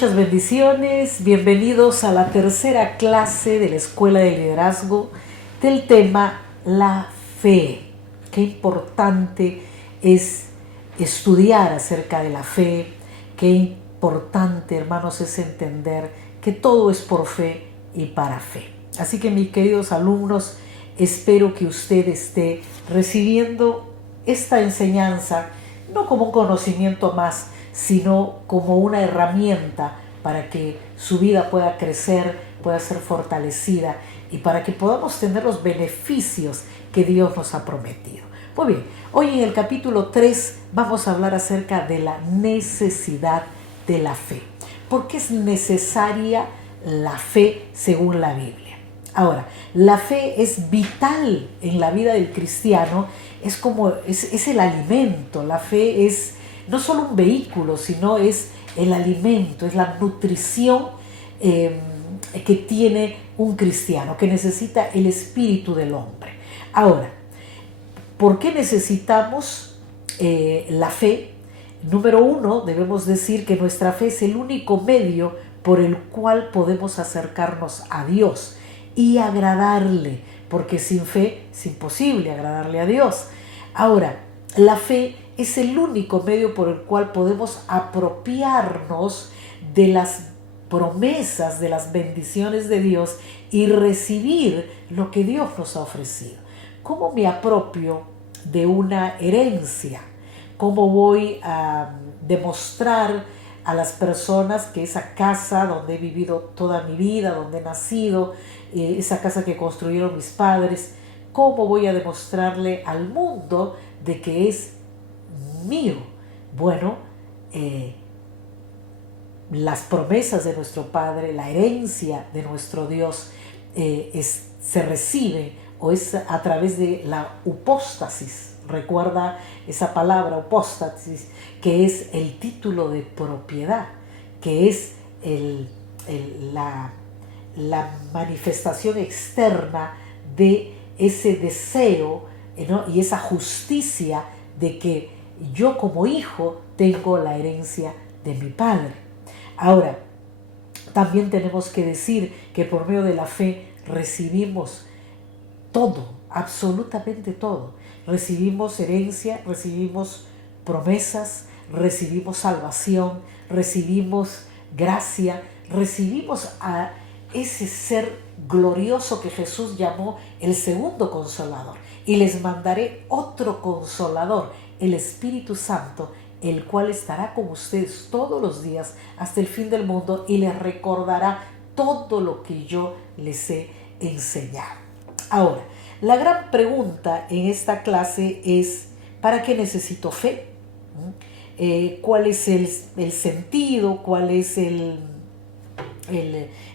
Muchas bendiciones, bienvenidos a la tercera clase de la Escuela de Liderazgo del tema la fe. Qué importante es estudiar acerca de la fe, qué importante, hermanos, es entender que todo es por fe y para fe. Así que, mis queridos alumnos, espero que usted esté recibiendo esta enseñanza no como un conocimiento más, sino como una herramienta para que su vida pueda crecer, pueda ser fortalecida y para que podamos tener los beneficios que Dios nos ha prometido. Muy bien, hoy en el capítulo 3 vamos a hablar acerca de la necesidad de la fe. ¿Por qué es necesaria la fe según la Biblia? Ahora, la fe es vital en la vida del cristiano, es el alimento. La fe es no solo un vehículo, sino es el alimento, es la nutrición que tiene un cristiano, que necesita el espíritu del hombre. Ahora, ¿por qué necesitamos la fe? Número uno, debemos decir que nuestra fe es el único medio por el cual podemos acercarnos a Dios y agradarle, porque sin fe es imposible agradarle a Dios. Ahora, la fe es el único medio por el cual podemos apropiarnos de las promesas, de las bendiciones de Dios y recibir lo que Dios nos ha ofrecido. ¿Cómo me apropio de una herencia? ¿Cómo voy a demostrar a las personas que esa casa donde he vivido toda mi vida, donde he nacido, esa casa que construyeron mis padres, cómo voy a demostrarle al mundo de que es mío? Bueno, las promesas de nuestro Padre, la herencia de nuestro Dios se recibe o es a través de la hipóstasis. Recuerda esa palabra hipóstasis, que es el título de propiedad, que es la manifestación externa de ese deseo, ¿no? Y esa justicia de que yo como hijo tengo la herencia de mi padre. Ahora, también tenemos que decir que por medio de la fe recibimos todo, absolutamente todo. Recibimos herencia, recibimos promesas, recibimos salvación, recibimos gracia, recibimos a ese ser glorioso que Jesús llamó el segundo consolador. Y les mandaré otro consolador, el Espíritu Santo, el cual estará con ustedes todos los días hasta el fin del mundo y les recordará todo lo que yo les he enseñado. Ahora, la gran pregunta en esta clase es, ¿para qué necesito fe? ¿Cuál es el sentido? ¿Cuál es el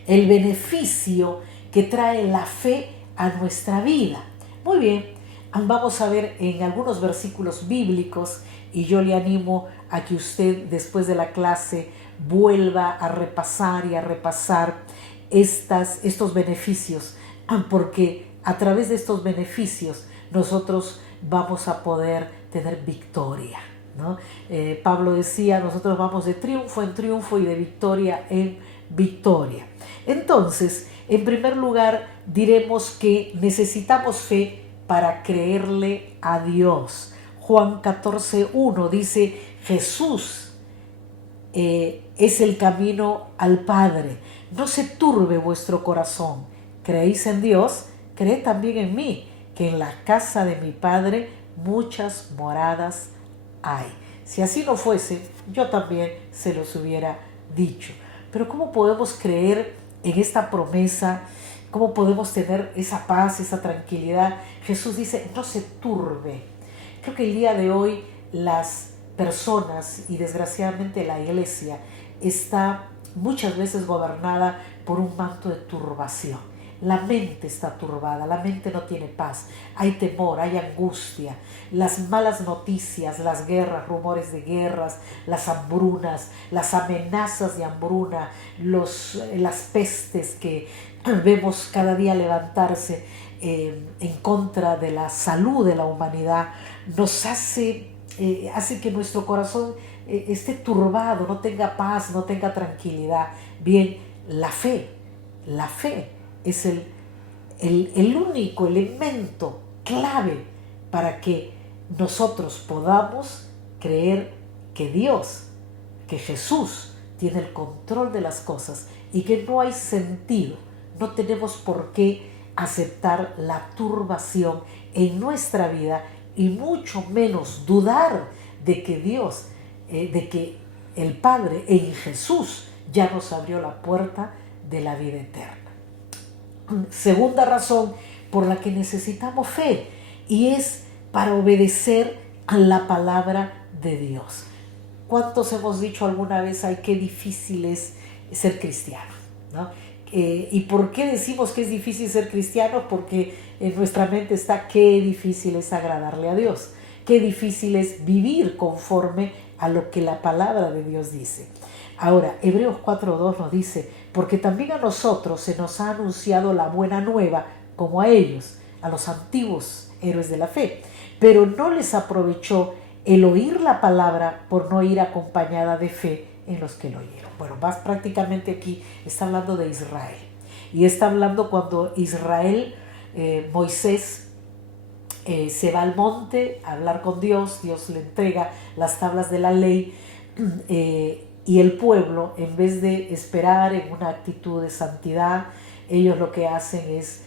beneficio que trae la fe a nuestra vida? Muy bien, vamos a ver en algunos versículos bíblicos y yo le animo a que usted después de la clase vuelva a repasar y a repasar estos beneficios, porque a través de estos beneficios nosotros vamos a poder tener victoria, ¿no? Pablo decía, nosotros vamos de triunfo en triunfo y de victoria en victoria. Entonces, en primer lugar, diremos que necesitamos fe para creerle a Dios. Juan 14:1 dice, Jesús es el camino al Padre. No se turbe vuestro corazón. ¿Creéis en Dios? Creed también en mí, que en la casa de mi Padre muchas moradas hay. Si así no fuese, yo también se los hubiera dicho. Pero ¿cómo podemos creer en esta promesa? ¿Cómo podemos tener esa paz, esa tranquilidad? Jesús dice, no se turbe. Creo que el día de hoy las personas y desgraciadamente la iglesia está muchas veces gobernada por un manto de turbación. La mente está turbada, la mente no tiene paz, hay temor, hay angustia, las malas noticias, las guerras, rumores de guerras, las hambrunas, las amenazas de hambruna, las pestes que vemos cada día levantarse en contra de la salud de la humanidad, nos hace que nuestro corazón esté turbado, no tenga paz, no tenga tranquilidad. Bien, la fe es el único elemento clave para que nosotros podamos creer que Dios, que Jesús tiene el control de las cosas y que no hay sentido, no tenemos por qué aceptar la turbación en nuestra vida y mucho menos dudar de que Dios, de que el Padre en Jesús ya nos abrió la puerta de la vida eterna. Segunda razón por la que necesitamos fe, y es para obedecer a la palabra de Dios. ¿Cuántos hemos dicho alguna vez, ay, qué difícil es ser cristiano, ¿no? ¿Y por qué decimos que es difícil ser cristiano? Porque en nuestra mente está qué difícil es agradarle a Dios, qué difícil es vivir conforme a lo que la palabra de Dios dice. Ahora, Hebreos 4:2 nos dice, porque también a nosotros se nos ha anunciado la buena nueva, como a ellos, a los antiguos héroes de la fe, pero no les aprovechó el oír la palabra por no ir acompañada de fe en los que lo oyeron. Bueno, más prácticamente aquí está hablando de Israel. Y está hablando cuando Israel, Moisés, se va al monte a hablar con Dios, Dios le entrega las tablas de la ley, y el pueblo, en vez de esperar en una actitud de santidad, ellos lo que hacen es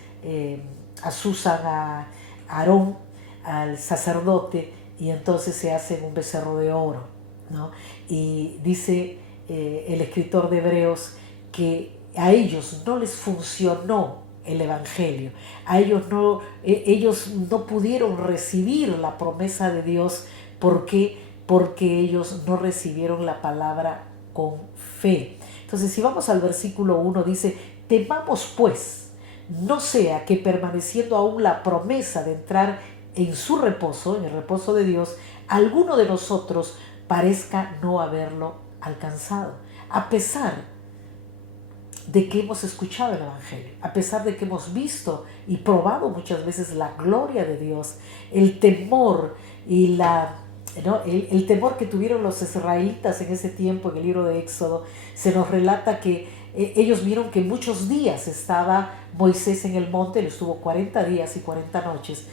asusan a Aarón, al sacerdote, y entonces se hacen un becerro de oro, ¿no? Y dice el escritor de Hebreos que a ellos no les funcionó el evangelio, a ellos no pudieron recibir la promesa de Dios. ¿Por qué? Porque ellos no recibieron la palabra con fe. Entonces, si vamos al versículo 1, dice, temamos pues, no sea que permaneciendo aún la promesa de entrar en su reposo, en el reposo de Dios, alguno de nosotros parezca no haberlo alcanzado, a pesar de que hemos escuchado el evangelio, a pesar de que hemos visto y probado muchas veces la gloria de Dios, el temor y el temor que tuvieron los israelitas en ese tiempo. En el libro de Éxodo se nos relata que ellos vieron que muchos días estaba Moisés en el monte, él estuvo 40 días y 40 noches,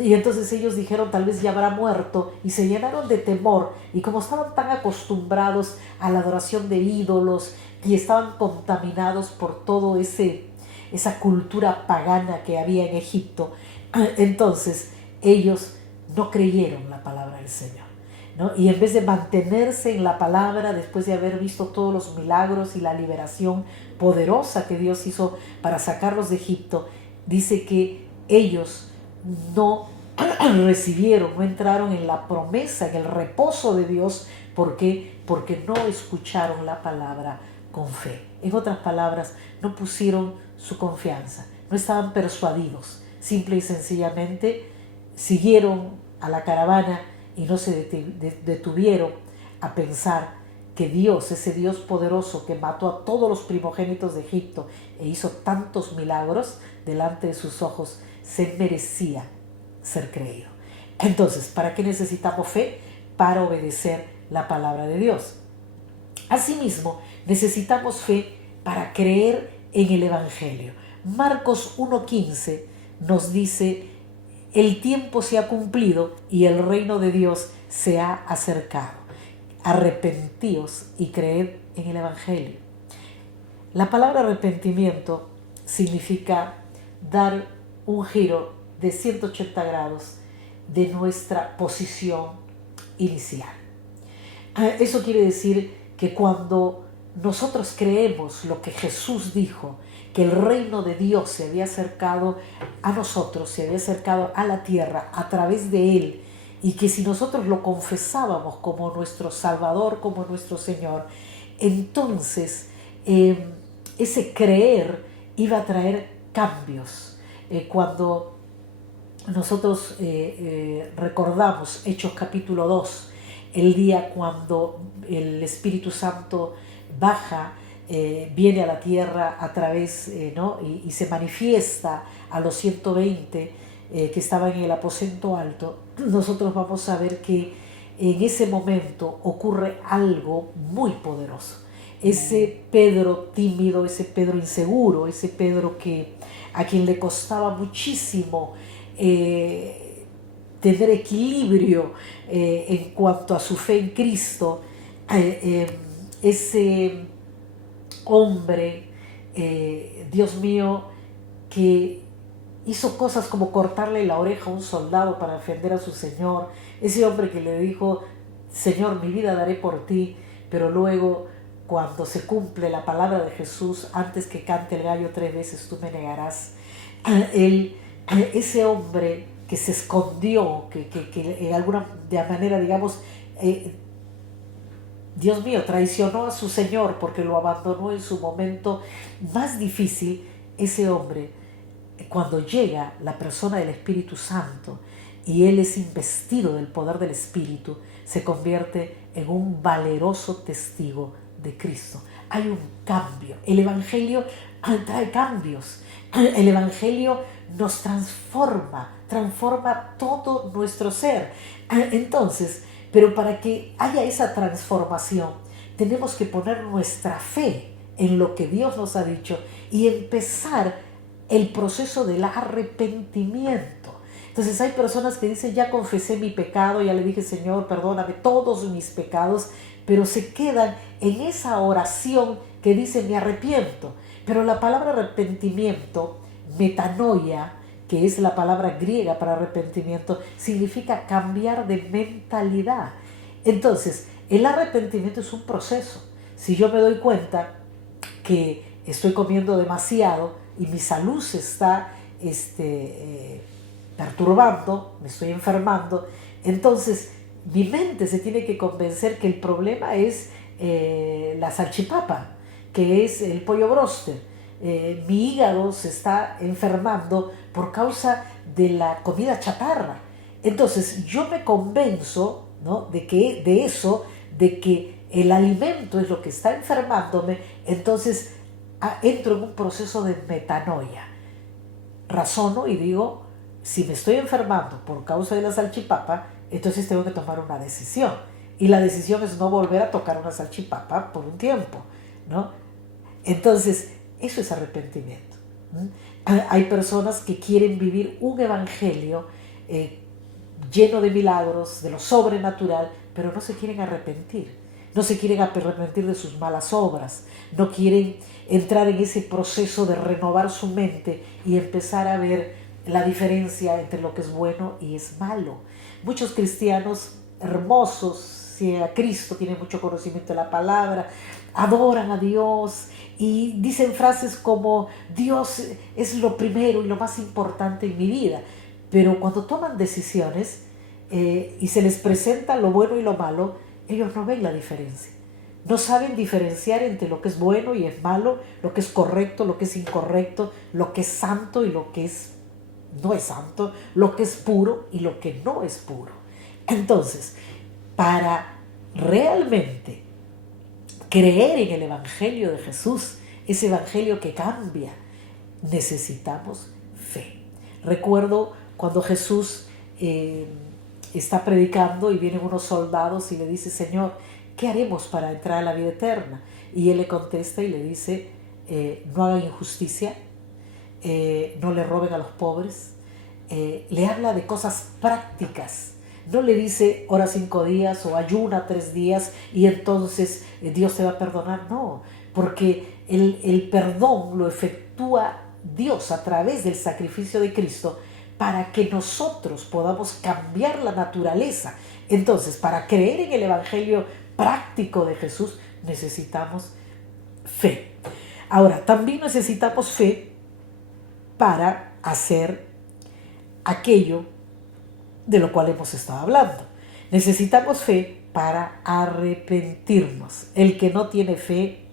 y entonces ellos dijeron, tal vez ya habrá muerto, y se llenaron de temor, y como estaban tan acostumbrados a la adoración de ídolos y estaban contaminados por todo esa cultura pagana que había en Egipto, entonces ellos no creyeron la palabra del Señor, ¿no? Y en vez de mantenerse en la palabra, después de haber visto todos los milagros y la liberación poderosa que Dios hizo para sacarlos de Egipto, dice que ellos no recibieron, no entraron en la promesa, en el reposo de Dios. ¿Por qué? Porque no escucharon la palabra con fe. En otras palabras, no pusieron su confianza, no estaban persuadidos, simple y sencillamente siguieron a la caravana y no se detuvieron a pensar que Dios, ese Dios poderoso que mató a todos los primogénitos de Egipto e hizo tantos milagros delante de sus ojos, se merecía ser creído. Entonces, ¿para qué necesitamos fe? Para obedecer la palabra de Dios. Asimismo, necesitamos fe para creer en el evangelio. Marcos 1:15 nos dice, el tiempo se ha cumplido y el reino de Dios se ha acercado. Arrepentíos y creed en el evangelio. La palabra arrepentimiento significa dar un giro de 180 grados de nuestra posición inicial. Eso quiere decir que cuando nosotros creemos lo que Jesús dijo, que el reino de Dios se había acercado a nosotros, se había acercado a la tierra a través de Él, y que si nosotros lo confesábamos como nuestro Salvador, como nuestro Señor, entonces ese creer iba a traer cambios. Cuando nosotros recordamos Hechos capítulo 2, el día cuando el Espíritu Santo baja, viene a la tierra a través, y se manifiesta a los 120 que estaban en el aposento alto, nosotros vamos a ver que en ese momento ocurre algo muy poderoso. Ese Pedro tímido, ese Pedro inseguro, ese Pedro a quien le costaba muchísimo tener equilibrio en cuanto a su fe en Cristo, ese hombre, Dios mío, que hizo cosas como cortarle la oreja a un soldado para defender a su Señor, ese hombre que le dijo, Señor, mi vida daré por ti, pero luego cuando se cumple la palabra de Jesús, antes que cante el gallo 3 veces tú me negarás, ese hombre que se escondió, que de alguna manera, digamos, Dios mío, traicionó a su Señor porque lo abandonó en su momento más difícil, ese hombre, cuando llega la persona del Espíritu Santo y él es investido del poder del Espíritu, se convierte en un valeroso testigo de Cristo. Hay un cambio. El Evangelio trae cambios. El Evangelio nos transforma todo nuestro ser. Entonces, pero para que haya esa transformación, tenemos que poner nuestra fe en lo que Dios nos ha dicho y empezar el proceso del arrepentimiento. Entonces hay personas que dicen, ya confesé mi pecado, ya le dije, Señor, perdóname todos mis pecados, pero se quedan en esa oración que dice, me arrepiento. Pero la palabra arrepentimiento, metanoia, que es la palabra griega para arrepentimiento, significa cambiar de mentalidad. Entonces, el arrepentimiento es un proceso. Si yo me doy cuenta que estoy comiendo demasiado y mi salud se está perturbando, me estoy enfermando, entonces mi mente se tiene que convencer que el problema es la salchipapa, que es el pollo bróster. Mi hígado se está enfermando por causa de la comida chatarra. Entonces yo me convenzo, ¿no?, de que el alimento es lo que está enfermándome, entonces entro en un proceso de metanoia. Razono y digo, si me estoy enfermando por causa de la salchipapa, entonces tengo que tomar una decisión. Y la decisión es no volver a tocar una salchipapa por un tiempo, ¿no? Entonces, eso es arrepentimiento. Hay personas que quieren vivir un evangelio lleno de milagros, de lo sobrenatural, pero no se quieren arrepentir. No se quieren arrepentir de sus malas obras. No quieren entrar en ese proceso de renovar su mente y empezar a ver la diferencia entre lo que es bueno y es malo. Muchos cristianos hermosos, si a Cristo, tienen mucho conocimiento de la palabra, adoran a Dios y dicen frases como Dios es lo primero y lo más importante en mi vida, pero cuando toman decisiones y se les presenta lo bueno y lo malo, ellos no ven la diferencia. No saben diferenciar entre lo que es bueno y es malo, lo que es correcto, lo que es incorrecto, lo que es santo y lo que no es santo, lo que es puro y lo que no es puro. Entonces, para realmente creer en el Evangelio de Jesús, ese Evangelio que cambia, necesitamos fe. Recuerdo cuando Jesús está predicando y vienen unos soldados y le dice, Señor, ¿qué haremos para entrar a la vida eterna? Y él le contesta y le dice, no hagan injusticia, no le roben a los pobres, le habla de cosas prácticas. No le dice ora 5 días o ayuna 3 días y entonces Dios te va a perdonar. No, porque el perdón lo efectúa Dios a través del sacrificio de Cristo para que nosotros podamos cambiar la naturaleza. Entonces, para creer en el Evangelio práctico de Jesús necesitamos fe. Ahora, también necesitamos fe para hacer aquello de lo cual hemos estado hablando. Necesitamos fe para arrepentirnos. El que no tiene fe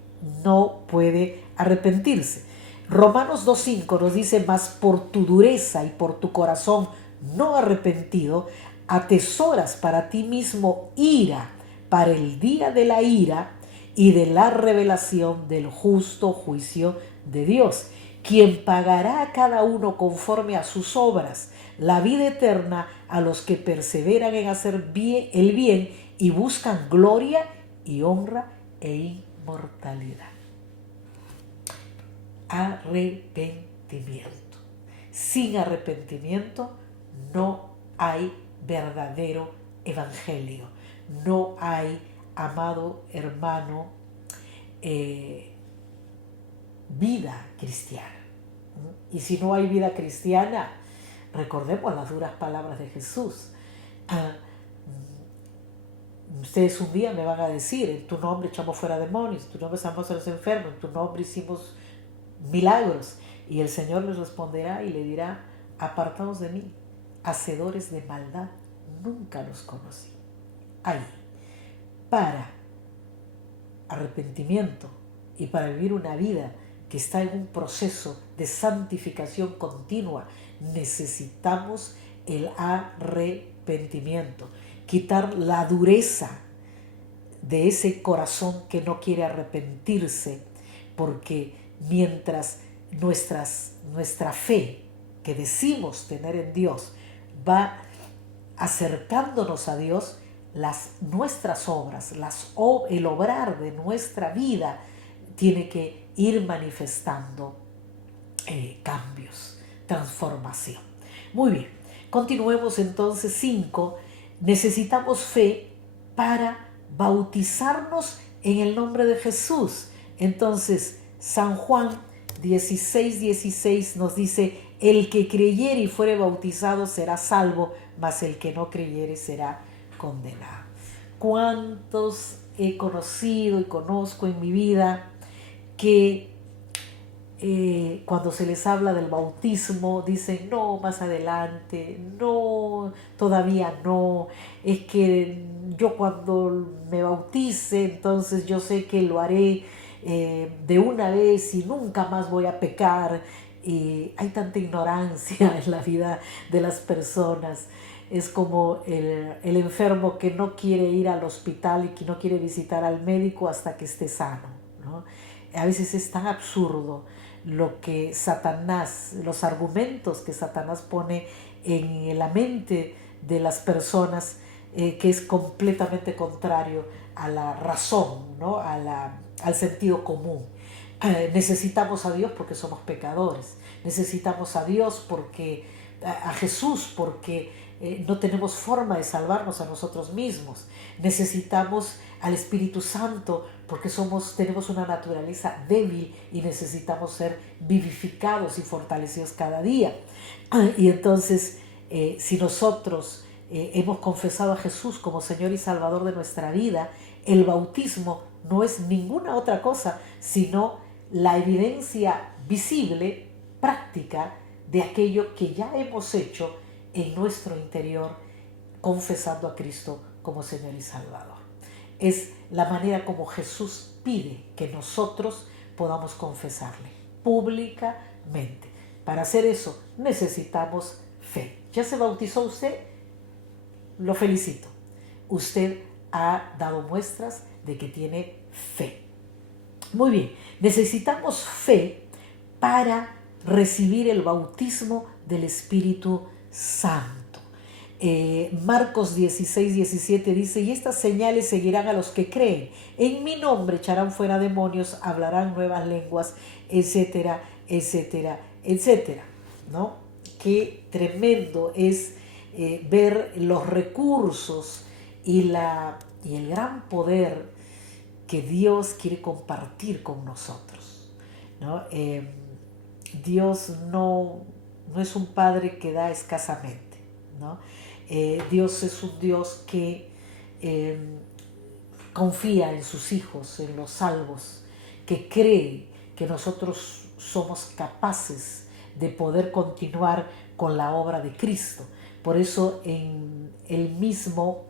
no puede arrepentirse. Romanos 2:5 nos dice, mas por tu dureza y por tu corazón no arrepentido, atesoras para ti mismo ira para el día de la ira y de la revelación del justo juicio de Dios. quien pagará a cada uno conforme a sus obras, la vida eterna a los que perseveran en hacer el bien y buscan gloria y honra e inmortalidad. Arrepentimiento. Sin arrepentimiento no hay verdadero evangelio. No hay, amado hermano, vida cristiana. Y si no hay vida cristiana, recordemos las duras palabras de Jesús. Ustedes un día me van a decir, en tu nombre echamos fuera demonios, en tu nombre sanamos a los enfermos, en tu nombre hicimos milagros. Y el Señor les responderá y le dirá, apartados de mí, hacedores de maldad, nunca los conocí. Ahí, para arrepentimiento y para vivir una vida que está en un proceso de santificación continua, necesitamos el arrepentimiento, quitar la dureza de ese corazón que no quiere arrepentirse, porque mientras nuestra fe que decimos tener en Dios va acercándonos a Dios, nuestras obras, el obrar de nuestra vida tiene que ir manifestando cambios, transformación. Muy bien, continuemos entonces. 5. Necesitamos fe para bautizarnos en el nombre de Jesús. Entonces, San Juan 16:16 nos dice, el que creyere y fuere bautizado será salvo, mas el que no creyere será condenado. ¿Cuántos he conocido y conozco en mi vida que cuando se les habla del bautismo dicen, no, más adelante, no, todavía no, es que yo cuando me bautice, entonces yo sé que lo haré de una vez y nunca más voy a pecar? Hay tanta ignorancia en la vida de las personas. Es como el enfermo que no quiere ir al hospital y que no quiere visitar al médico hasta que esté sano, ¿no? A veces es tan absurdo lo que Satanás, los argumentos que Satanás pone en la mente de las personas, que es completamente contrario a la razón, ¿no? Al sentido común. Necesitamos a Dios porque somos pecadores, necesitamos a Dios porque a Jesús porque no tenemos forma de salvarnos a nosotros mismos, necesitamos al Espíritu Santo porque tenemos una naturaleza débil y necesitamos ser vivificados y fortalecidos cada día. Y entonces, si nosotros hemos confesado a Jesús como Señor y Salvador de nuestra vida, el bautismo no es ninguna otra cosa sino la evidencia visible, práctica, de aquello que ya hemos hecho en nuestro interior, confesando a Cristo como Señor y Salvador. Es la manera como Jesús pide que nosotros podamos confesarle públicamente. Para hacer eso necesitamos fe. ¿Ya se bautizó usted? Lo felicito. Usted ha dado muestras de que tiene fe. Muy bien, necesitamos fe para recibir el bautismo del Espíritu Santo. Marcos 16:17 dice, y estas señales seguirán a los que creen. En mi nombre echarán fuera demonios, hablarán nuevas lenguas, etcétera, etcétera, etcétera, ¿no? Qué tremendo es ver los recursos y el gran poder que Dios quiere compartir con nosotros, ¿no? Dios no es un padre que da escasamente, ¿no? Dios es un Dios que confía en sus hijos, en los salvos, que cree que nosotros somos capaces de poder continuar con la obra de Cristo. Por eso en el mismo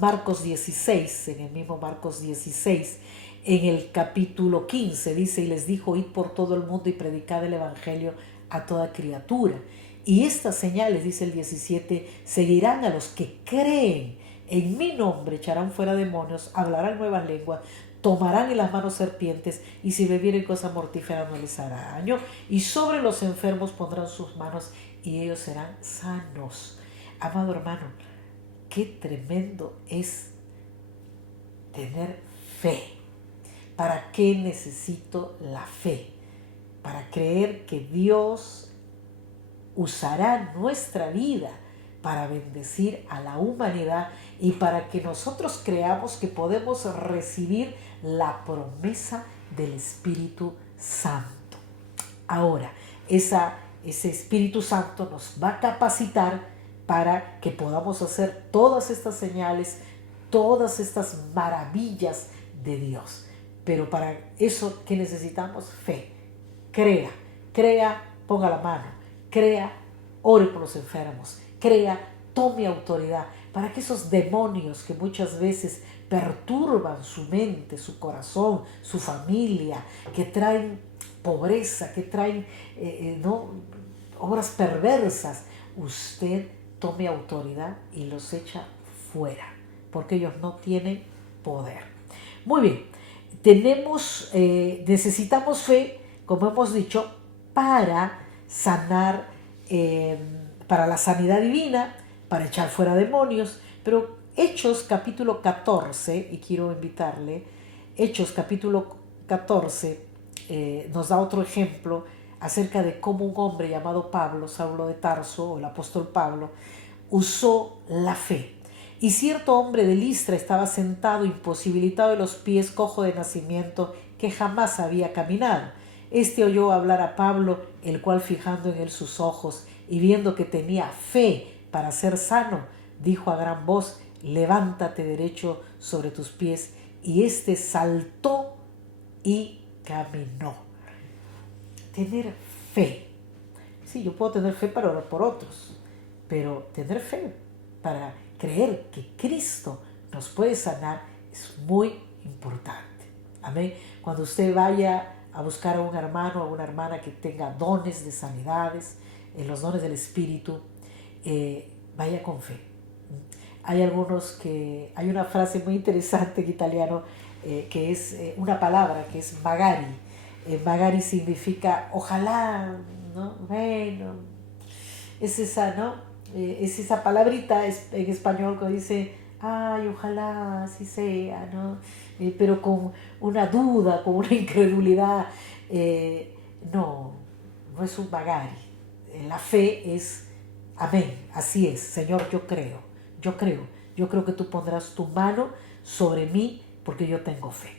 Marcos 16, en el mismo Marcos 16, en el capítulo 15 dice, y les dijo, id por todo el mundo y predicad el evangelio a toda criatura. Y estas señales, dice el 17, seguirán a los que creen. En mi nombre echarán fuera demonios, hablarán nuevas lenguas, tomarán en las manos serpientes, y si bebieren cosa mortífera no les hará daño, y sobre los enfermos pondrán sus manos y ellos serán sanos. Amado hermano, qué tremendo es tener fe. ¿Para qué necesito la fe? Para creer que Dios usará nuestra vida para bendecir a la humanidad y para que nosotros creamos que podemos recibir la promesa del Espíritu Santo. Ahora, ese Espíritu Santo nos va a capacitar para que podamos hacer todas estas señales, todas estas maravillas de Dios. Pero para eso, ¿qué necesitamos? Fe. Crea, ponga la mano, crea, ore por los enfermos, crea, tome autoridad, para que esos demonios que muchas veces perturban su mente, su corazón, su familia, que traen pobreza, que traen obras perversas, usted tome autoridad y los echa fuera, porque ellos no tienen poder. Muy bien, necesitamos fe, como hemos dicho, para sanar, para la sanidad divina, para echar fuera demonios. Pero Hechos capítulo 14, y quiero invitarle, Hechos capítulo 14 nos da otro ejemplo acerca de cómo un hombre llamado Pablo, Saulo de Tarso, o el apóstol Pablo, usó la fe. Y cierto hombre de Listra estaba sentado, imposibilitado de los pies, cojo de nacimiento, que jamás había caminado. Este oyó hablar a Pablo, el cual, fijando en él sus ojos y viendo que tenía fe para ser sano, dijo a gran voz: levántate derecho sobre tus pies. Y éste saltó y caminó. Tener fe. Sí, yo puedo tener fe para orar por otros, pero tener fe para creer que Cristo nos puede sanar es muy importante. Amén. Cuando usted vaya a buscar a un hermano o a una hermana que tenga dones de sanidades, los dones del Espíritu, vaya con fe. Hay una frase muy interesante en italiano, que es una palabra que es magari. Magari significa ojalá, ¿no? Bueno, es esa, ¿no? Es esa palabrita en español que dice, ay, ojalá así sea, ¿no? Pero con una duda, con una incredulidad. No, no es un magari. La fe es, amén, así es, Señor, yo creo que tú pondrás tu mano sobre mí porque yo tengo fe.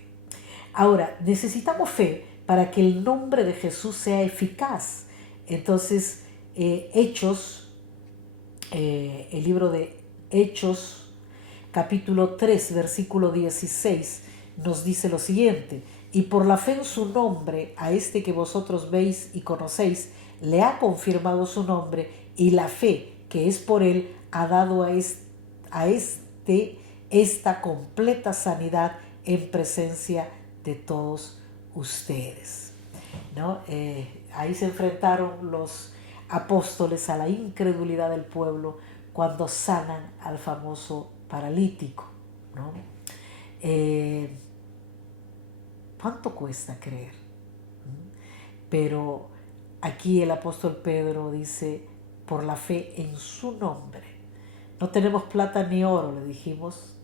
Ahora, necesitamos fe para que el nombre de Jesús sea eficaz. Entonces, el libro de Hechos, capítulo 3, versículo 16, nos dice lo siguiente: y por la fe en su nombre, a este que vosotros veis y conocéis, le ha confirmado su nombre, y la fe que es por él ha dado a este esta completa sanidad en presencia de todos ustedes, ¿no? Ahí se enfrentaron los apóstoles a la incredulidad del pueblo cuando sanan al famoso paralítico, ¿no? ¿Cuánto cuesta creer? Pero aquí el apóstol Pedro dice: por la fe en su nombre. No tenemos plata ni oro, le dijimos,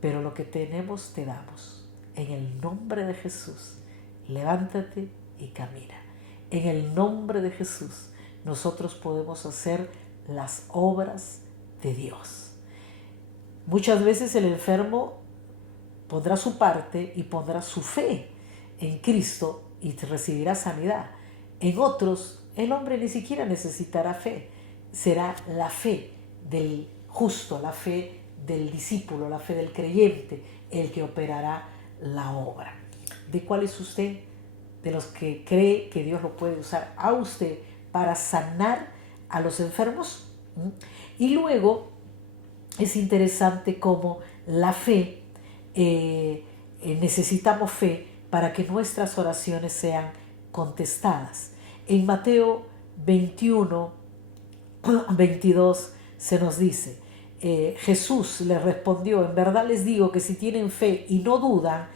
pero lo que tenemos te damos. En el nombre de Jesús, levántate y camina. En el nombre de Jesús, nosotros podemos hacer las obras de Dios. Muchas veces el enfermo pondrá su parte y pondrá su fe en Cristo y recibirá sanidad. En otros, el hombre ni siquiera necesitará fe. Será la fe del justo, la fe del discípulo, la fe del creyente, el que operará la obra. ¿De cuál es usted? De los que cree que Dios lo puede usar a usted para sanar a los enfermos. Y luego es interesante cómo la fe, necesitamos fe para que nuestras oraciones sean contestadas. En Mateo 21, 22 se nos dice: Jesús les respondió: en verdad les digo que si tienen fe y no dudan,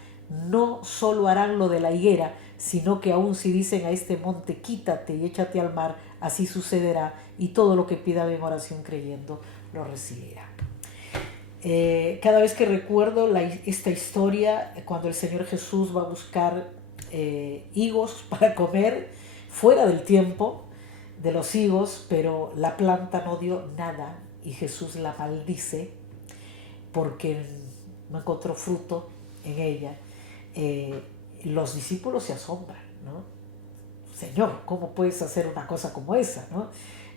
no solo harán lo de la higuera, sino que aun si dicen a este monte, quítate y échate al mar, así sucederá, y todo lo que pidan en oración creyendo, lo recibirá. Cada vez que recuerdo esta historia, cuando el Señor Jesús va a buscar higos para comer, fuera del tiempo de los higos, pero la planta no dio nada, y Jesús la maldice, porque no encontró fruto en ella. Los discípulos se asombran, ¿no? Señor, ¿cómo puedes hacer una cosa como esa, ¿no?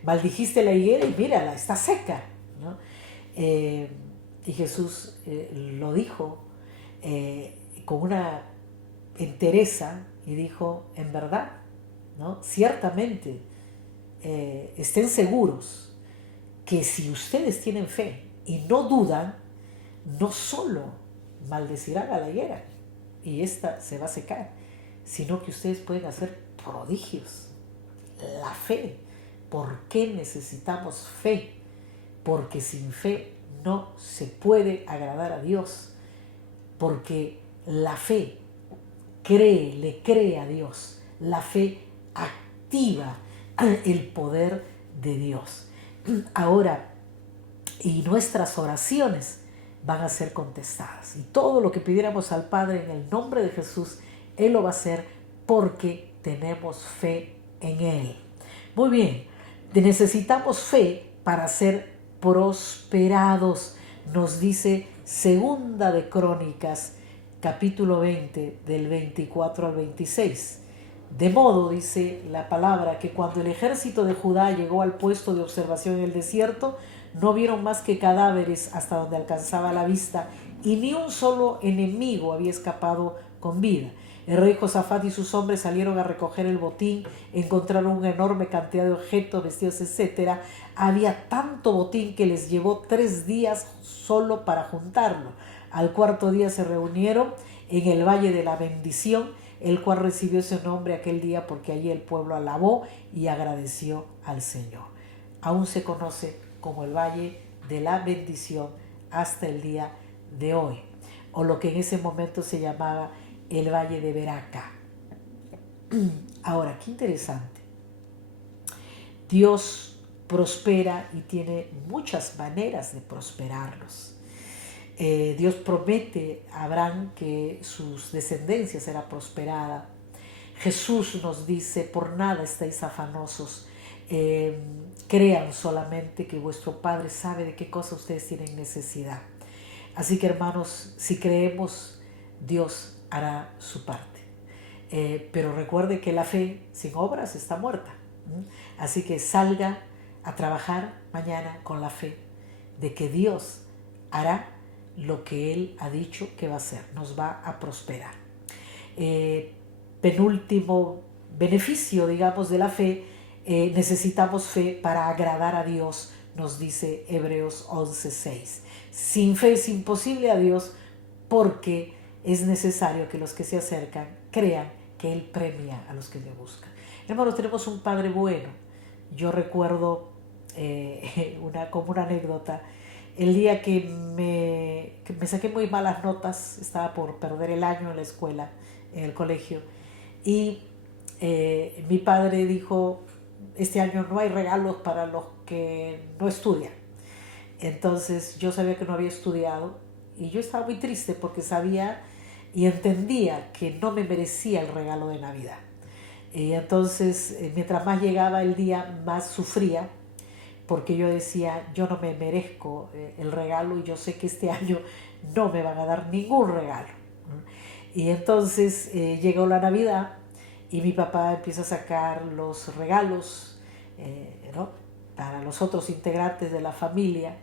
Maldijiste la higuera y mírala, está seca, ¿no? Y Jesús lo dijo con una entereza y dijo, en verdad, ¿no? Ciertamente, estén seguros que si ustedes tienen fe y no dudan, no solo maldecirán a la higuera y esta se va a secar, sino que ustedes pueden hacer prodigios. La fe. ¿Por qué necesitamos fe? Porque sin fe no se puede agradar a Dios, porque la fe le cree a Dios, la fe activa el poder de Dios. Ahora, y nuestras oraciones van a ser contestadas, y todo lo que pidiéramos al Padre en el nombre de Jesús, Él lo va a hacer porque tenemos fe en Él. Muy bien, necesitamos fe para ser prosperados, nos dice Segunda de Crónicas, capítulo 20, del 24 al 26. De modo, dice la palabra, que cuando el ejército de Judá llegó al puesto de observación en el desierto, no vieron más que cadáveres hasta donde alcanzaba la vista, y ni un solo enemigo había escapado con vida. El rey Josafat y sus hombres salieron a recoger el botín, encontraron una enorme cantidad de objetos, vestidos, etc. Había tanto botín que les llevó 3 días solo para juntarlo. Al cuarto día se reunieron en el Valle de la Bendición, el cual recibió ese nombre aquel día porque allí el pueblo alabó y agradeció al Señor. Aún se conoce como el Valle de la Bendición hasta el día de hoy, o lo que en ese momento se llamaba el Valle de Beraca. Ahora, qué interesante. Dios prospera y tiene muchas maneras de prosperarlos. Dios promete a Abraham que sus descendencias será prosperada. Jesús nos dice, por nada estáis afanosos, crean solamente que vuestro Padre sabe de qué cosa ustedes tienen necesidad. Así que, hermanos, si creemos, Dios hará su parte. Pero recuerde que la fe sin obras está muerta. Así que salga a trabajar mañana con la fe de que Dios hará lo que Él ha dicho que va a hacer, nos va a prosperar. Penúltimo beneficio, digamos, de la fe, necesitamos fe para agradar a Dios, nos dice Hebreos 11:6. Sin fe es imposible a Dios, porque es necesario que los que se acercan crean que Él premia a los que le buscan. Hermanos, tenemos un Padre bueno. Yo recuerdo como una anécdota, el día que me saqué muy malas notas, estaba por perder el año en la escuela, en el colegio, y mi padre dijo, este año no hay regalos para los que no estudian. Entonces yo sabía que no había estudiado y yo estaba muy triste porque sabía y entendía que no me merecía el regalo de Navidad. Y entonces, mientras más llegaba el día, más sufría, porque yo decía, yo no me merezco el regalo y yo sé que este año no me van a dar ningún regalo. Y entonces llegó la Navidad y mi papá empieza a sacar los regalos, ¿no?, para los otros integrantes de la familia,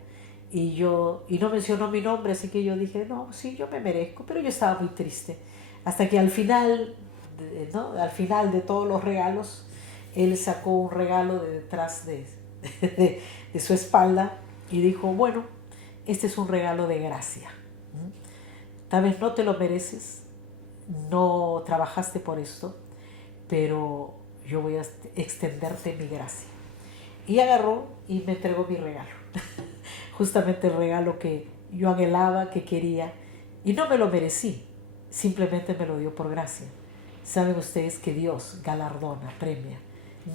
y no mencionó mi nombre, así que yo dije, no, sí, yo me merezco, pero yo estaba muy triste. Hasta que al final, ¿no?, al final de todos los regalos, él sacó un regalo de detrás de su espalda y dijo, bueno, este es un regalo de gracia. Tal vez no te lo mereces, no trabajaste por esto, pero yo voy a extenderte mi gracia. Y agarró y me entregó mi regalo. Justamente el regalo que yo anhelaba, que quería, y no me lo merecí. simplemente me lo dio por gracia. Saben ustedes que Dios galardona, premia,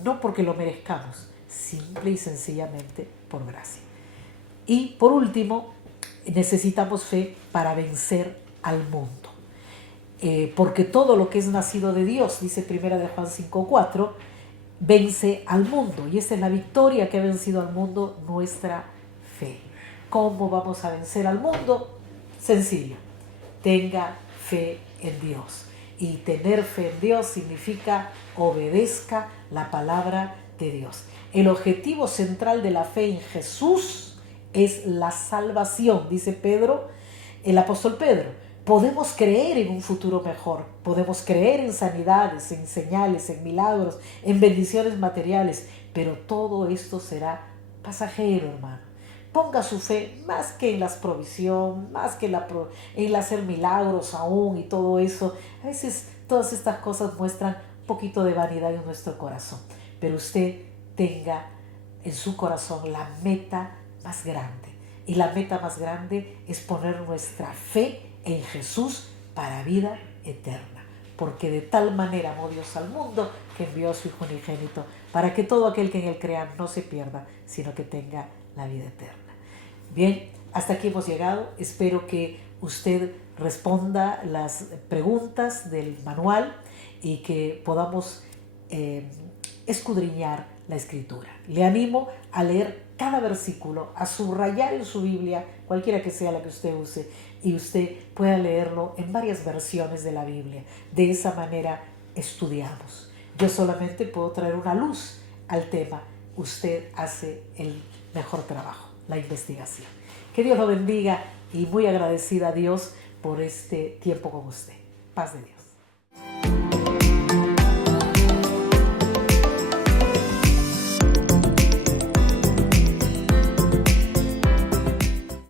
no porque lo merezcamos, simple y sencillamente por gracia. Y por último, necesitamos fe para vencer al mundo. Porque todo lo que es nacido de Dios, dice 1 de Juan 5:4, vence al mundo. Y esa es la victoria que ha vencido al mundo, nuestra fe. ¿Cómo vamos a vencer al mundo? Sencillo, tenga fe en Dios. Y tener fe en Dios significa obedezca la palabra de Dios. El objetivo central de la fe en Jesús es la salvación, dice Pedro, el apóstol Pedro. Podemos creer en un futuro mejor, podemos creer en sanidades, en señales, en milagros, en bendiciones materiales, pero todo esto será pasajero, hermano. Ponga su fe más que en la provisión, más que en el hacer milagros aún y todo eso. A veces todas estas cosas muestran un poquito de vanidad en nuestro corazón, pero usted tenga en su corazón la meta más grande. Y la meta más grande es poner nuestra fe en Jesús para vida eterna. Porque de tal manera amó Dios al mundo que envió a su Hijo unigénito para que todo aquel que en él crea no se pierda, sino que tenga la vida eterna. Bien, hasta aquí hemos llegado. Espero que usted responda las preguntas del manual y que podamos escudriñar la Escritura. Le animo a leer cada versículo, a subrayar en su Biblia, cualquiera que sea la que usted use, y usted pueda leerlo en varias versiones de la Biblia. De esa manera estudiamos. Yo solamente puedo traer una luz al tema. Usted hace el mejor trabajo, la investigación. Que Dios lo bendiga y muy agradecida a Dios por este tiempo con usted. Paz de Dios.